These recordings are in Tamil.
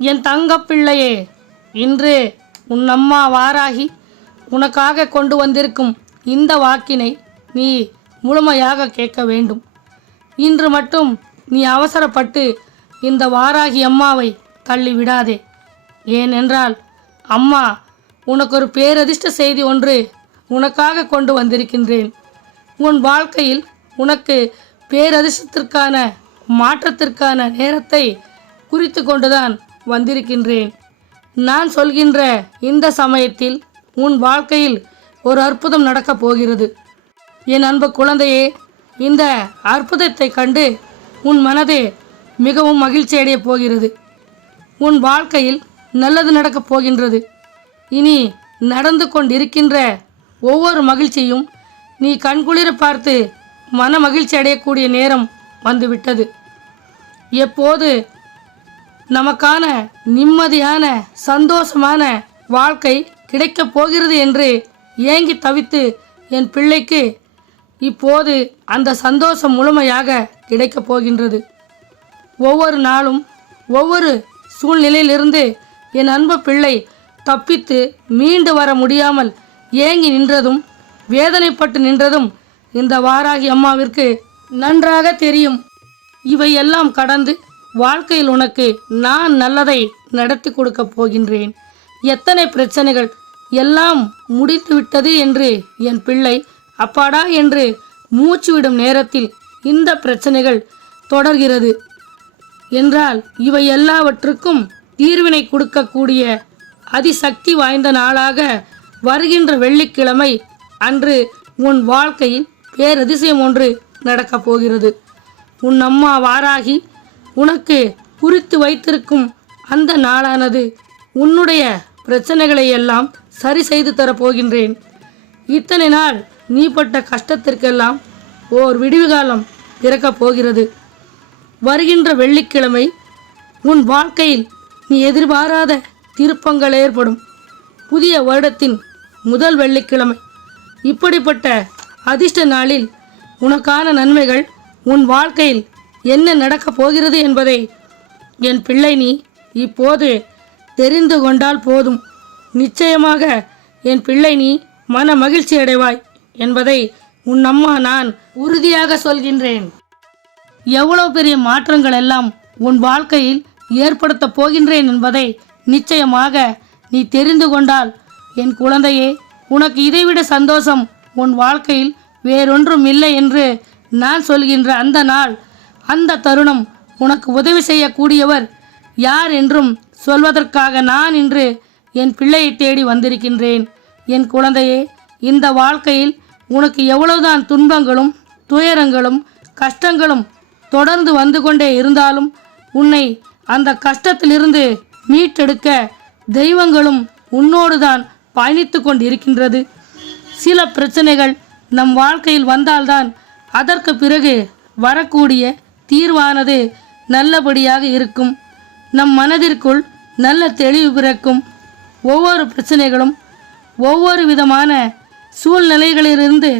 என் தங்கப்பிள்ளையே, இன்று உன் அம்மா வாராகி உனக்காக கொண்டு வந்திருக்கும் இந்த வாக்கினை நீ முழுமையாக கேட்க வேண்டும். இன்று மட்டும் நீ அவசரப்பட்டு இந்த வாராகி அம்மாவை தள்ளிவிடாதே. ஏனென்றால் அம்மா உனக்கு ஒரு பேரதிர்ஷ்ட செய்தி ஒன்று உனக்காக கொண்டு வந்திருக்கின்றேன். உன் வாழ்க்கையில் உனக்கு பேரதிர்ஷ்டத்திற்கான மாற்றத்திற்கான நேரத்தை குறித்து கொண்டுதான் வந்திருக்கின்றேன். நான் சொல்கின்ற இந்த சமயத்தில் உன் வாழ்க்கையில் ஒரு அற்புதம் நடக்கப் போகிறது. என் அன்பு குழந்தையே, இந்த அற்புதத்தை கண்டு உன் மனதே மிகவும் மகிழ்ச்சி அடையப் போகிறது. உன் வாழ்க்கையில் நல்லது நடக்கப் போகின்றது. இனி நடந்து கொண்டிருக்கின்ற ஒவ்வொரு மகிழ்ச்சியும் நீ கண்குளிர பார்த்து மன மகிழ்ச்சி அடையக்கூடிய நேரம் வந்துவிட்டது. எப்போது நமக்கான நிம்மதியான சந்தோஷமான வாழ்க்கை கிடைக்கப் போகிறது என்று ஏங்கி தவித்து என் பிள்ளைக்கு இப்போது அந்த சந்தோஷம் முழுமையாக கிடைக்கப் போகின்றது. ஒவ்வொரு நாளும் ஒவ்வொரு சூழ்நிலையிலிருந்து என் அன்பு பிள்ளை தப்பித்து மீண்டு வர முடியாமல் ஏங்கி நின்றதும் வேதனைப்பட்டு நின்றதும் இந்த வாராகி அம்மாவிற்கு நன்றாக தெரியும். இவையெல்லாம் கடந்து வாழ்க்கையில் உனக்கு நான் நல்லதை நடத்தி கொடுக்க போகின்றேன். எத்தனை பிரச்சனைகள் எல்லாம் முடித்து விட்டது என்று என் பிள்ளை அப்பாடா என்று மூச்சுவிடும் நேரத்தில் இந்த பிரச்சனைகள் தொடர்கிறது என்றால் இவை எல்லாவற்றுக்கும் தீர்வினை கொடுக்கக்கூடிய அதிசக்தி வாய்ந்த நாளாக வருகின்ற வெள்ளிக்கிழமை அன்று உன் வாழ்க்கையில் பேரதிசயம் ஒன்று நடக்கப் போகிறது. உன் அம்மா வாராகி உனக்கு குறித்து வைத்திருக்கும் அந்த நாளானது உன்னுடைய பிரச்சனைகளை எல்லாம் சரி செய்து தரப்போகின்றேன். இத்தனை நாள் நீ பட்ட கஷ்டத்திற்கெல்லாம் ஓர் விடிவு காலம் பிறக்கப் போகிறது. வருகின்ற வெள்ளிக்கிழமை உன் வாழ்க்கையில் நீ எதிர்பாராத திருப்பங்கள் ஏற்படும். புதிய வருடத்தின் முதல் வெள்ளிக்கிழமை. இப்படிப்பட்ட அதிர்ஷ்ட நாளில் உனக்கான நன்மைகள் உன் வாழ்க்கையில் என்ன நடக்கப் போகிறது என்பதை என் பிள்ளை நீ இப்போது தெரிந்து கொண்டால் போதும். நிச்சயமாக என் பிள்ளை நீ மன மகிழ்ச்சி அடைவாய் என்பதை உன் அம்மா நான் உறுதியாக சொல்கின்றேன். எவ்வளவு பெரிய மாற்றங்கள் எல்லாம் உன் வாழ்க்கையில் ஏற்படுத்த போகின்றேன் என்பதை நிச்சயமாக நீ தெரிந்து கொண்டால் என் குழந்தையே, உனக்கு இதைவிட சந்தோஷம் உன் வாழ்க்கையில் வேறொன்றும் இல்லை என்று நான் சொல்கின்ற அந்த நாள், அந்த தருணம் உனக்கு உதவி செய்யக்கூடியவர் யார் என்றும் சொல்வதற்காக நான் இன்று என் பிள்ளையை தேடி வந்திருக்கின்றேன். என் குழந்தையே, இந்த வாழ்க்கையில் உனக்கு எவ்வளவுதான் துன்பங்களும் துயரங்களும் கஷ்டங்களும் தொடர்ந்து வந்து கொண்டே இருந்தாலும் உன்னை அந்த கஷ்டத்திலிருந்து மீட்டெடுக்க தெய்வங்களும் உன்னோடுதான் பயணித்து கொண்டிருக்கின்றது. சில பிரச்சனைகள் நம் வாழ்க்கையில் வந்தால்தான் அதற்கு பிறகு வரக்கூடிய தீர்வானது நல்லபடியாக இருக்கும். நம் மனதிற்குள் நல்ல தெளிவு பிறக்கும். ஒவ்வொரு பிரச்சனைகளும் ஒவ்வொரு விதமான சூழ்நிலைகளிலிருந்து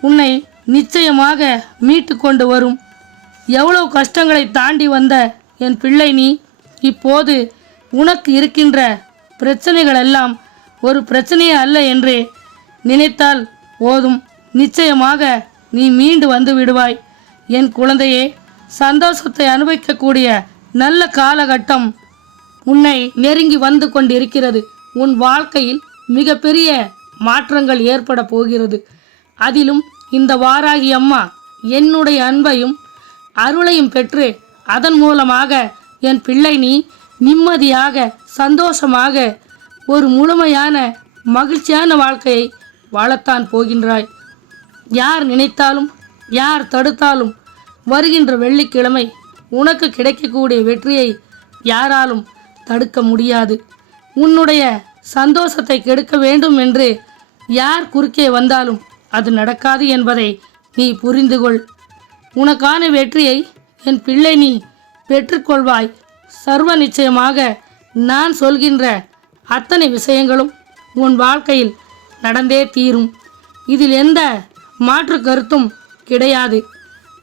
உன்னை நிச்சயமாக மீட்டு கொண்டு வரும். எவ்வளவு கஷ்டங்களை தாண்டி வந்த என் பிள்ளை நீ இப்போது உனக்கு இருக்கின்ற பிரச்சனைகள் எல்லாம் ஒரு பிரச்சனையே அல்ல என்று நினைத்தால் போதும். நிச்சயமாக நீ மீண்டு வந்து விடுவாய். என் குழந்தையே, சந்தோஷத்தை அனுபவிக்கக்கூடிய நல்ல காலகட்டம் உன்னை நெருங்கி வந்து கொண்டிருக்கிறது. உன் வாழ்க்கையில் மிகப்பெரிய மாற்றங்கள் ஏற்பட போகிறது. அதிலும் இந்த வாராகி அம்மா என்னுடைய அன்பையும் அருளையும் பெற்று அதன் மூலமாக என் பிள்ளை நீ நிம்மதியாக சந்தோஷமாக ஒரு முழுமையான மகிழ்ச்சியான வாழ்க்கையை வாழத்தான் போகின்றாய். யார் நினைத்தாலும் யார் தடுத்தாலும் வருகின்ற வெள்ளிக்கிழமை உனக்கு கிடைக்கக்கூடிய வெற்றியை யாராலும் தடுக்க முடியாது. உன்னுடைய சந்தோஷத்தை கெடுக்க வேண்டும் என்று யார் குறுக்கே வந்தாலும் அது நடக்காது என்பதை நீ புரிந்து கொள். உனக்கான வெற்றியை என் பிள்ளை நீ பெற்றுக்கொள்வாய். சர்வ நிச்சயமாக நான் சொல்கின்ற அத்தனை விஷயங்களும் உன் வாழ்க்கையில் நடந்தே தீரும். இதில் எந்த மாற்று கருத்தும் கிடையாது.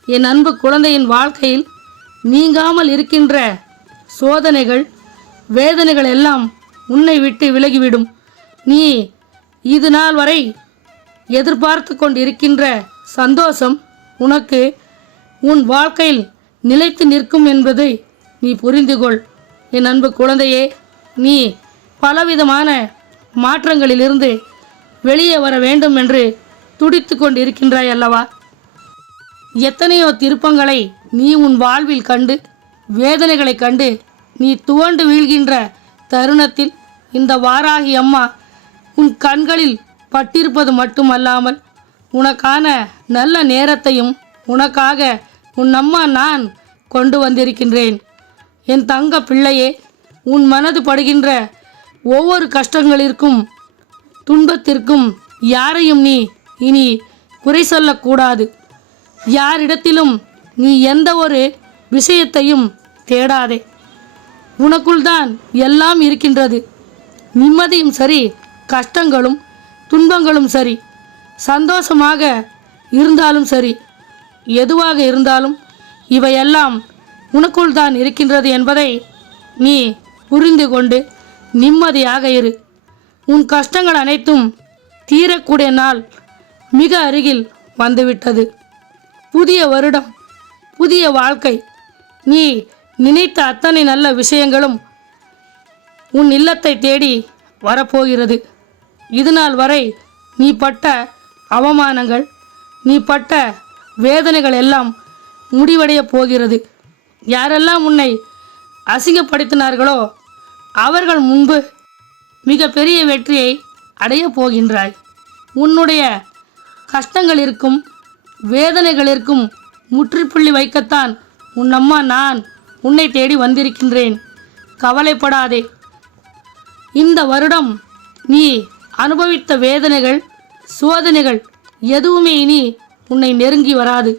என் அன்பு குழந்தையின் வாழ்க்கையில் நீங்காமல் இருக்கின்ற சோதனைகள், வேதனைகள் எல்லாம் உன்னை விட்டு விலகிவிடும். நீ இது நாள் வரை எதிர்பார்த்து கொண்டிருக்கின்ற சந்தோஷம் உனக்கு உன் வாழ்க்கையில் நிலைத்து நிற்கும் என்பதை நீ புரிந்து கொள். என் அன்பு குழந்தையே, நீ பலவிதமான மாற்றங்களிலிருந்து வெளியே வர வேண்டும் என்று துடித்து கொண்டிருக்கின்றாய் அல்லவா? எத்தனையோ திருப்பங்களை நீ உன் வாழ்வில் கண்டு வேதனைகளை கண்டு நீ துவண்டு வீழ்கின்ற தருணத்தில் இந்த வாராகி அம்மா உன் கண்களில் பட்டிருப்பது மட்டுமல்லாமல் உனக்கான நல்ல நேரத்தையும் உனக்காக உன் அம்மா நான் கொண்டு வந்திருக்கின்றேன். என் தங்க பிள்ளையே, உன் மனது படுகின்ற ஒவ்வொரு கஷ்டங்களிற்கும் துன்பத்திற்கும் யாரையும் நீ இனி குறை சொல்லக்கூடாது. யாரிடத்திலும் நீ எந்த ஒரு விஷயத்தையும் தேடாதே. உனக்குள் தான் எல்லாம் இருக்கின்றது. நிம்மதியும் சரி, கஷ்டங்களும் துன்பங்களும் சரி, சந்தோஷமாக இருந்தாலும் சரி, எதுவாக இருந்தாலும் இவையெல்லாம் உனக்குள் தான் இருக்கின்றது என்பதை நீ புரிந்து கொண்டு நிம்மதியாக இரு. உன் கஷ்டங்கள் அனைத்தும் தீரக்கூடிய நாள் மிக அருகில் வந்துவிட்டது. புதிய வருடம், புதிய வாழ்க்கை, நீ நினைத்த அத்தனை நல்ல விஷயங்களும் உன் இல்லத்தை தேடி வரப்போகிறது. இது நாள் வரை நீ பட்ட அவமானங்கள், நீ பட்ட வேதனைகள் எல்லாம் முடிவடைய போகிறது. யாரெல்லாம் உன்னை அசிங்கப்படுத்தினார்களோ அவர்கள் முன்பு மிக பெரிய வெற்றியை அடையப் போகின்றாய். உன்னுடைய கஷ்டங்களிற்கும் வேதனைகளிற்கும் முற்றுப்புள்ளி வைக்கத்தான் உன் அம்மா நான் உன்னை தேடி வந்திருக்கின்றேன். கவலைப்படாதே. இந்த வருடம் நீ அனுபவித்த வேதனைகள், சோதனைகள் எதுவுமே இனி உன்னை நெருங்கி வராது.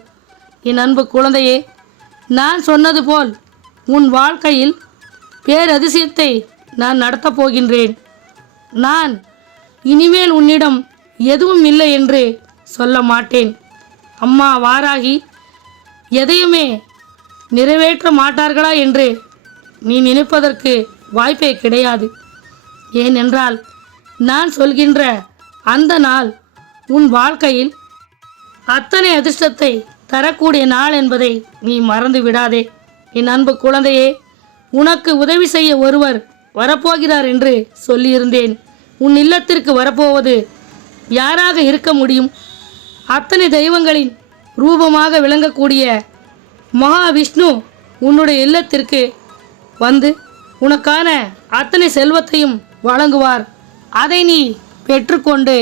என் அன்பு குழந்தையே, நான் சொன்னது போல் உன் வாழ்க்கையில் பேரதிசயத்தை நான் நடத்தப் போகின்றேன். நான் இனிமேல் உன்னிடம் எதுவும் இல்லை என்று சொல்ல மாட்டேன். அம்மா வாராகி எதையுமே நிறைவேற்ற மாட்டார்களா என்று நீ நினைப்பதற்கு வாய்ப்பே கிடையாது. ஏனென்றால் நான் சொல்கின்ற அந்த நாள் உன் வாழ்க்கையில் அத்தனை அதிர்ஷ்டத்தை தரக்கூடிய நாள் என்பதை நீ மறந்து விடாதே. என் அன்பு குழந்தையே, உனக்கு உதவி செய்ய ஒருவர் வரப்போகிறார் என்று சொல்லியிருந்தேன். உன் இல்லத்திற்கு வரப்போவது யாராக இருக்க முடியும்? அத்தனை தெய்வங்களின் ரூபமாக விளங்கக்கூடிய மகாவிஷ்ணு உன்னுடைய இல்லத்திற்கு வந்து உனக்கான அத்தனை செல்வத்தையும் வழங்குவார். அதை நீ பெற்றுக்கொண்டு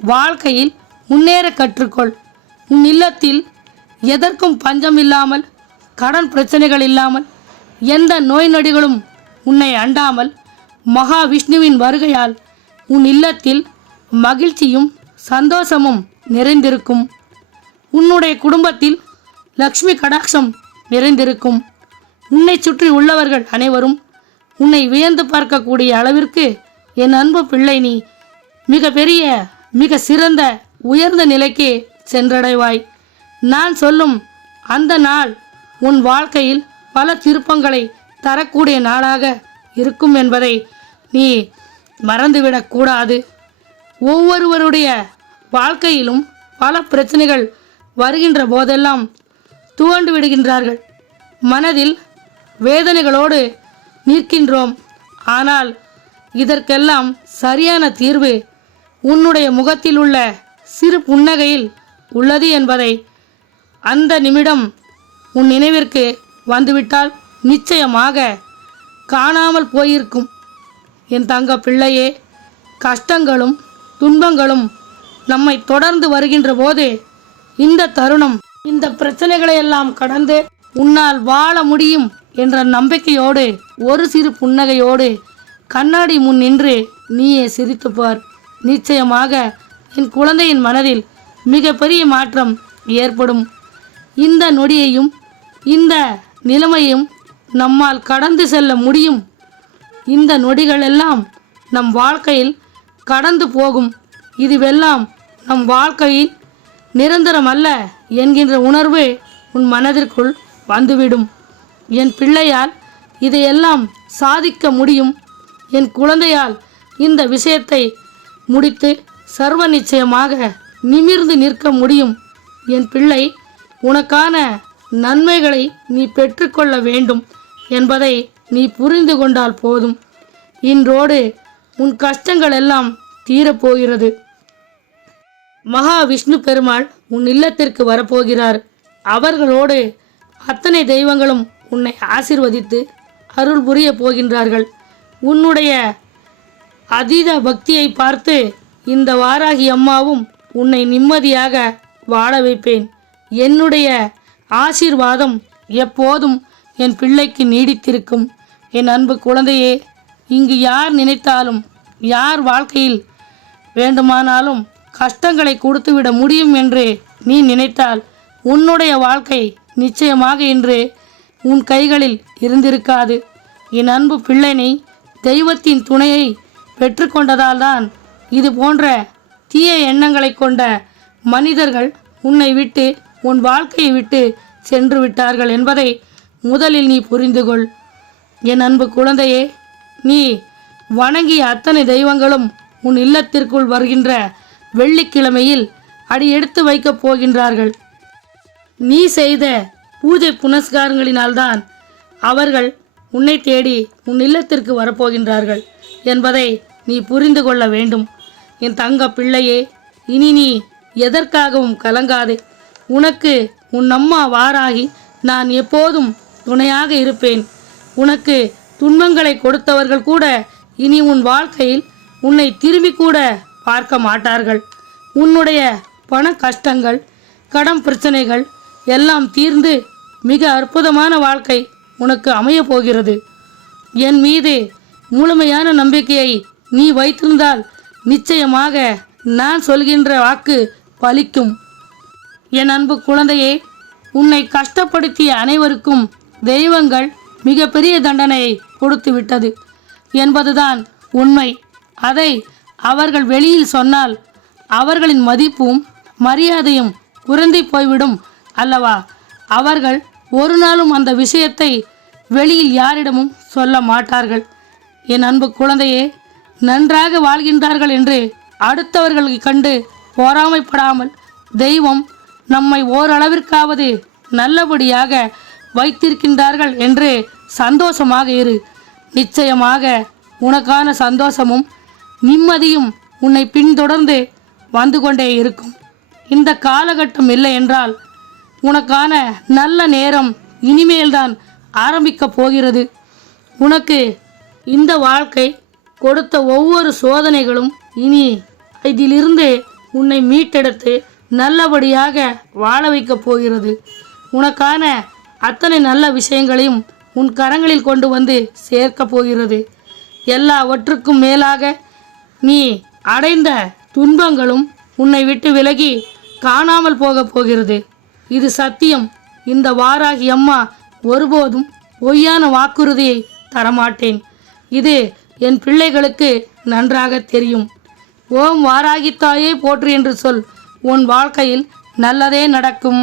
வாழ்க்கையில் முன்னேற கற்றுக்கொள். உன் இல்லத்தில் எதற்கும் பஞ்சம் இல்லாமல், கடன் பிரச்சனைகள் இல்லாமல், எந்த நோய் நொடிகளும் உன்னை அண்டாமல் மகாவிஷ்ணுவின் வருகையால் உன் இல்லத்தில் மகிழ்ச்சியும் சந்தோஷமும் நிறைந்திருக்கும். உன்னுடைய குடும்பத்தில் லக்ஷ்மி கடாட்சம் நிறைந்திருக்கும். உன்னை சுற்றி உள்ளவர்கள் அனைவரும் உன்னை வியந்து பார்க்கக்கூடிய அளவிற்கு என் அன்பு பிள்ளை நீ மிக பெரிய, மிக சிறந்த, உயர்ந்த நிலைக்கு சென்றடைவாய். நான் சொல்லும் அந்த நாள் உன் வாழ்க்கையில் பல திருப்பங்களை தரக்கூடிய நாளாக இருக்கும் என்பதை நீ மறந்துவிடக்கூடாது. ஒவ்வொருவருடைய வாழ்க்கையிலும் பல பிரச்சனைகள் வருகின்ற போதெல்லாம் துவண்டு விடுகின்றார்கள். மனதில் வேதனைகளோடு நிற்கின்றோம். ஆனால் இதற்கெல்லாம் சரியான தீர்வு உன்னுடைய முகத்தில் உள்ள சிறு புன்னகையில் உள்ளது என்பதை அந்த நிமிடம் உன் நினைவிற்கு வந்துவிட்டால் நிச்சயமாக காணாமல் போயிருக்கும். என் தங்க பிள்ளையே, கஷ்டங்களும் துன்பங்களும் நம்மை தொடர்ந்து வருகின்ற போது இந்த தருணம், இந்த பிரச்சனைகளை எல்லாம் கடந்து உன்னால் வாழ முடியும் என்ற நம்பிக்கையோடு ஒரு சிறு புன்னகையோடு கண்ணாடி முன் நின்று நீயே சிரித்துப்பார். நிச்சயமாக என் குழந்தையின் மனதில் மிகப்பெரிய மாற்றம் ஏற்படும். இந்த நொடியையும் இந்த நிலைமையும் நம்மால் கடந்து செல்ல முடியும். இந்த நொடிகள் எல்லாம் நம் வாழ்க்கையில் கடந்து போகும். இதுவெல்லாம் நம் வாழ்க்கையில் நிரந்தரம் அல்ல என்கின்ற உணர்வு உன் மனதிற்குள் வந்துவிடும். என் பிள்ளையால் இதையெல்லாம் சாதிக்க முடியும். என் குழந்தையால் இந்த விஷயத்தை முடித்து சர்வ நிச்சயமாக நிமிர்ந்து நிற்க முடியும். என் பிள்ளை, உனக்கான நன்மைகளை நீ பெற்றுக்கொள்ள வேண்டும் என்பதை நீ புரிந்து கொண்டால் போதும். இன்றோடு உன் கஷ்டங்கள் எல்லாம் தீரப்போகிறது. மகாவிஷ்ணு பெருமாள் உன் இல்லத்திற்கு வரப்போகிறார். அவர்களோடு அத்தனை தெய்வங்களும் உன்னை ஆசீர்வதித்து அருள் புரிய போகின்றார்கள். உன்னுடைய அதீத பக்தியை பார்த்து இந்த வாராகி அம்மாவும் உன்னை நிம்மதியாக வாழ வைப்பேன். என்னுடைய ஆசீர்வாதம் எப்போதும் என் பிள்ளைக்கு நீடித்திருக்கும். என் அன்பு குழந்தையே, இங்கு யார் நினைத்தாலும் யார் வாழ்க்கையில் வேண்டுமானாலும் கஷ்டங்களை கொடுத்துவிட முடியும் என்று நீ நினைத்தால் உன்னுடைய வாழ்க்கை நிச்சயமாக இன்று உன் கைகளில் இருந்திருக்காது. என் அன்பு பிள்ளைனை தெய்வத்தின் துணையை பெற்றுக்கொண்டதால் தான் இது போன்ற தீய எண்ணங்களை கொண்ட மனிதர்கள் உன்னை விட்டு உன் வாழ்க்கையை விட்டு சென்று விட்டார்கள் என்பதை முதலில் நீ புரிந்து கொள். என் அன்பு குழந்தையே, நீ வணங்கிய அத்தனை தெய்வங்களும் உன் இல்லத்திற்குள் வருகின்ற வெள்ளிக்கிழமையில் அடி எடுத்து வைக்கப் போகின்றார்கள். நீ செய்த பூஜை புனஸ்காரங்களினால்தான் அவர்கள் உன்னை தேடி உன் இல்லத்திற்கு வரப்போகின்றார்கள் என்பதை நீ புரிந்து கொள்ள வேண்டும். என் தங்க பிள்ளையே, இனி நீ எதற்காகவும் கலங்காதே. உனக்கு உன் அம்மா வாராகி நான் எப்போதும் துணையாக இருப்பேன். உனக்கு துன்பங்களை கொடுத்தவர்கள் கூட இனி உன் வாழ்க்கையில் உன்னை திரும்பி கூட பார்க்க மாட்டார்கள். உன்னுடைய பண கஷ்டங்கள், கடன் பிரச்சனைகள் எல்லாம் தீர்ந்து மிக அற்புதமான வாழ்க்கை உனக்கு அமைய போகிறது. என் மீது முழுமையான நம்பிக்கையை நீ வைத்திருந்தால் நிச்சயமாக நான் சொல்கின்ற வாக்கு பலிக்கும். என் அன்பு குழந்தையே, உன்னை கஷ்டப்படுத்திய அனைவருக்கும் தெய்வங்கள் மிகப்பெரிய தண்டனையை கொடுத்து விட்டது என்பதுதான் உண்மை. அதை அவர்கள் வெளியில் சொன்னால் அவர்களின் மதிப்பும் மரியாதையும் குறைந்து போய்விடும் அல்லவா? அவர்கள் ஒரு நாளும் அந்த விஷயத்தை வெளியில் யாரிடமும் சொல்ல மாட்டார்கள். என் அன்பு குழந்தையே, நன்றாக வாழ்கின்றார்கள் என்று அடுத்தவர்களுக்கு கண்டு பொறாமைப்படாமல் தெய்வம் நம்மை ஓரளவிற்காவது நல்லபடியாக வைத்திருக்கின்றார்கள் என்று சந்தோஷமாக இரு. நிச்சயமாக உனக்கான சந்தோஷமும் நிம்மதியும் உன்னை பின்தொடர்ந்து வந்து கொண்டே இருக்கும். இந்த காலகட்டம் இல்லை என்றால் உனக்கான நல்ல நேரம் இனிமேல்தான் ஆரம்பிக்கப் போகிறது. உனக்கு இந்த வாழ்க்கை கொடுத்த ஒவ்வொரு சோதனைகளும் இனி இதிலிருந்து உன்னை மீட்டெடுத்து நல்லபடியாக வாழ வைக்கப் போகிறது. உனக்கான அத்தனை நல்ல விஷயங்களையும் உன் கரங்களில் கொண்டு வந்து சேர்க்கப் போகிறது. எல்லாவற்றுக்கும் மேலாக நீ அடைந்த துன்பங்களும் உன்னை விட்டு விலகி காணாமல் போகப் போகிறது. இது சத்தியம். இந்த வாராகி அம்மா ஒருபோதும் பொய்யான வாக்குறுதியை தரமாட்டேன். இது என் பிள்ளைகளுக்கு நன்றாக தெரியும். ஓம் வாராகி தாயே போற்று என்று சொல். உன் வாழ்க்கையில் நல்லதே நடக்கும்.